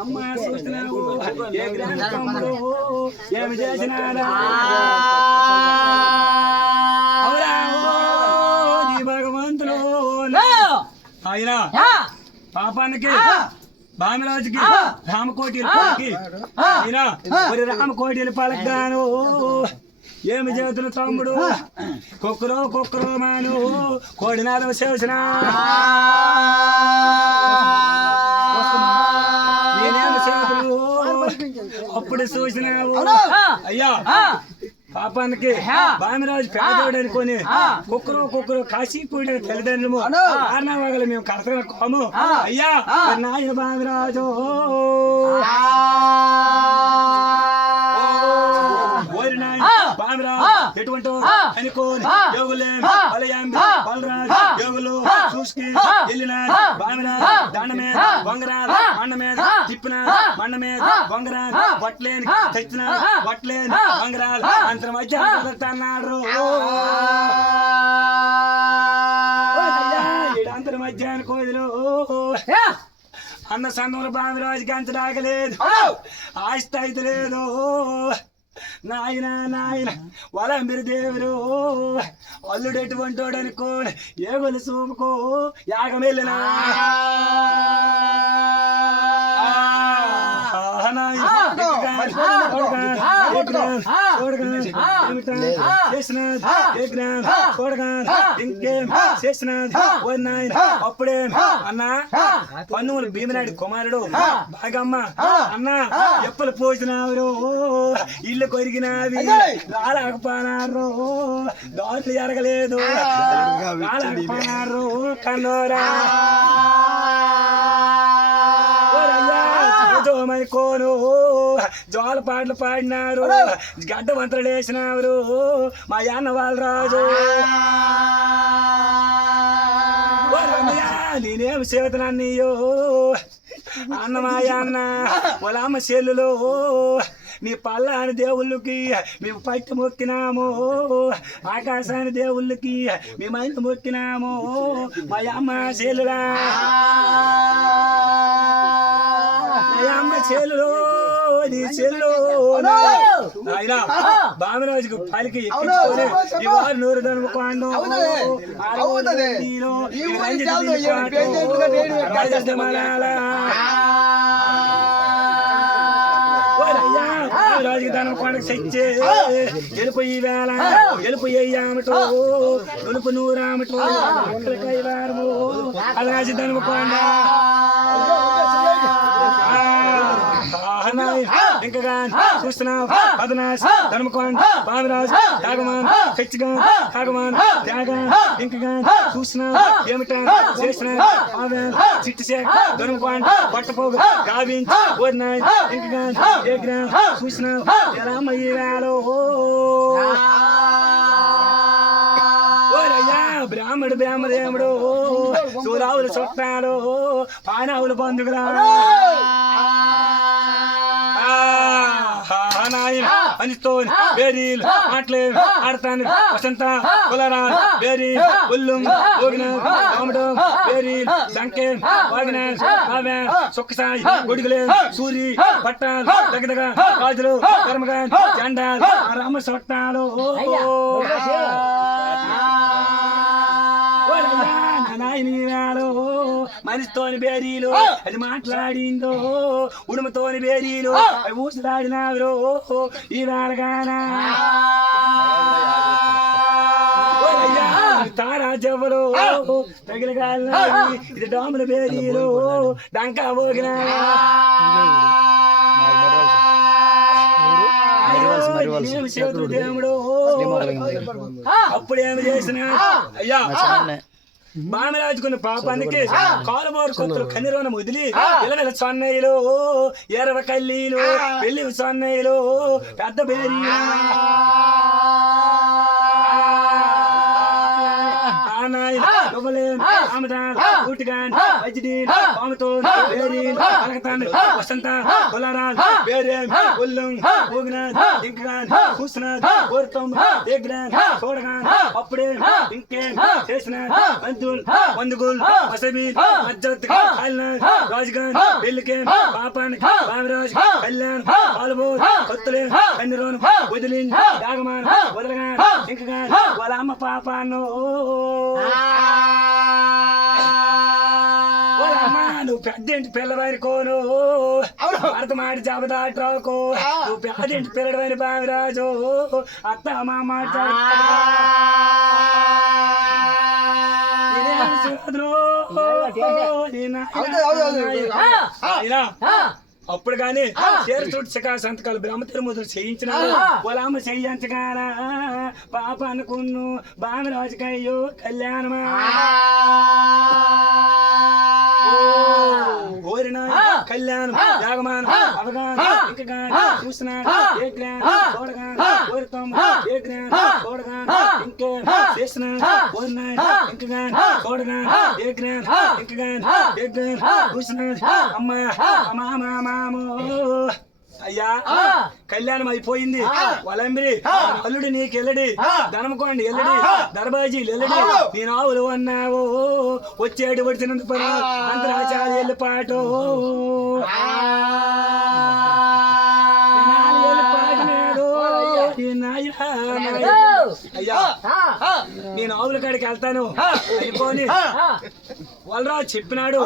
అమ్మా చూస్తున్నావు ఏమి చేసినాడా భగవంతుడు ఆయన పాపానికి భామిరాజుకి రామకోటి రామకోటి పలకగాను ఏమి చేతులు తమ్ముడు కుక్కరో మాను కోడినాథం చేసిన నేనేమి చేతులు అప్పుడు చూసినావు అయ్యా పాపానికి భామిరాజు పేదోడు అనుకొని కుక్కరు కాశీపూడి తల్లిదండ్రులు కారణాలు మేము కడతాము అయ్యా నాయన భామిరాజు ఎటువంటి అనుకోని యోగులే బలరాజు యోగులు చూసుకి వెళ్ళిన భామిరాజు దండ మీద బొంగరాలు మండ మీద తిప్పిన మండ మీద బొంగరాలు బట్టలేని తెచ్చిన బట్టలేని బొంగరాలు అంత మధ్య అన్నాడు అంతర మధ్యాహ్న కోదిలో అన్న సందంలో భామిరాజుకి అంత రాగలేదు ఆస్తి అయితే లేదు నాయన వలంబిరి దేవుడు అల్లుడు ఎటువంటి వాడు అనుకోని ఏగొలు చూపుకో యాగం వెళ్ళినా అప్పుడే అన్నా పన్నులు భీమనాయుడు కుమారుడు బాగమ్మ అన్నా ఎప్పలు పోసినారు ఇల్లు కొరిగినవి రాలేకపోయినారు దోట్లు జరగలేదు రాలేకపోయినారు కన్నోరా కోను జోల పాటలు పాడినారు గడ్డ మంత్రులు వేసినారు మా అన్న వాళ్ళరాజు నేనేమి చేతనన్నయ్యో అన్నమాయ అన్న వాళ్ళ అమ్మ చెల్లులో నీ పల్లాని దేవుళ్ళకి మేము పట్టి మొక్కినాము ఆకాశాన్ని దేవుళ్ళకి మేము అంత మొక్కినాము మా అమ్మ చెల్లులా అమ్మ చెల్లు నీ చెల్లు ఆయన భామిరాజుకు పలికి ఇవారు నూరు దనుకోండు రాజుకి ధనం కొండకు తెచ్చే గెలుపు ఈ వేళ గెలుపు అయ్యామటో గెలుపు నూరామటో కైవారము అది రాజు ధనము కొండ ఇంకా చూస్తున్నావు పదనాశ్ ధర్మకోన్ భామిరాజు త్యాగమాన్ ఖచ్చిగాన్ త్యాగమాన్ త్యాగాన్ ఇంకా చూస్తున్నావు ఏమిటా చేసిన చిట్టి శేఖ ధర్మకోన్ పట్టపోగు గావించి వదినాయ్ ఇంకా ఏగ్రా చూస్తున్నావు ఎలా అమ్మయ్య వేళ బ్రాహ్మణుడు సూరావులు చుట్టాడు పానావులు బంధువులా పంచుతోని బేరీలు మాట్లేదు ఆడతాను వసంత కులరా బేరీ ఉల్లుం ఓగినాం బేరీలు సంకే వాగినాం కావ్య సుక్కసాయి గొడిగలే సూరి పట్టాలు దగ్గర గాజులు కర్మగా జెండాలు రామ సొట్టాలు మనిషితోని బేరీలు అది మాట్లాడిందో ఉడుమతోని బేరీలు అవి ఊసులాడినారు ఈ వేళగానా తారా చెవులు తగిన ఇది డాముల బేరీలు డంకా పోగిన దేవుడు అప్పుడేమి చేసిన అయ్యా భామిరాజుకున్న పాపానికి కాలుమోరు కొత్తలు కన్నీరోన వదిలి ఇలవెల సొన్నయ్యలు ఎరవ కల్లీలు పెళ్లి సొన్నయ్యలు పెద్ద బేరీ నాయన యువలేం ఆమదాన్ ఊటిగాన్ వైద్యుడీన్ పాముతోన్ వేరీన్ అలగతాన్ వసంత కొలారాన్ వేరేం ఉల్లుం ఊగినాన్ ఇంకగాన్ కూసినాన్ కోరుతాం ఏగ్రాన్ చూడగాన్ అప్పుడే ఇంకేం చేసినాన్ మందుల్ వందుగుల్ వసబీన్ మజ్జత్ కాలినాన్ రాజుగాన్ పెళ్ళికేం పాపాన్ బామరాజ్ కళ్యాణ్ పాల్బోర్ కొత్తలే కన్నురోన్ వదిలిన్ యాగమాన్ వదలగాన్ ఇంకగాన్ వాళ్ళ అమ్మ పాపాను నువ్వు పెద్దంటి పిల్లవారి కోను భరత మాడి జబదాట్రాకు నువ్వు పెద్దంటి పిల్లడవని బావిరాజు అత్త మామ అప్పుడు గాని చేరుచుట్సకా సంతకాలు బ్రహ్మ తిరుముదులు చేయించిన పొలామ చేయించగానా పాప అనుకున్ను బామరాజుకయ్యో కళ్యాణమా కళ్యాణం యాగమానం అవగాహన ఇంకగాన్ చూసినాన్ ఏగ్రాన్ తోడగాన్ కోరుతాం ఏగ్రాన్ తోడగాన్ ఇంకే చేసినాన్ కోరినాన్ ఇంకగాన్ తోడగాన్ ఏగ్రాన్ ఇంకగాన్ ఏగ్రాన్ చూసినాన్ అమ్మ మామో అయ్యా కళ్యాణం అయిపోయింది వలంబిరి అల్లుడి నీకెల్లడి ధనమకోండి ఎల్లడి దర్బాజీలు ఎల్లడి నేను ఆవులు అన్నావు వచ్చేడు పడిచినంత పరా అంతరాచార్యుల పాటు అయ్యా నేను ఆవుల కాడికి వెళ్తాను అయిపోని వాళ్ళరావు చెప్పినాడు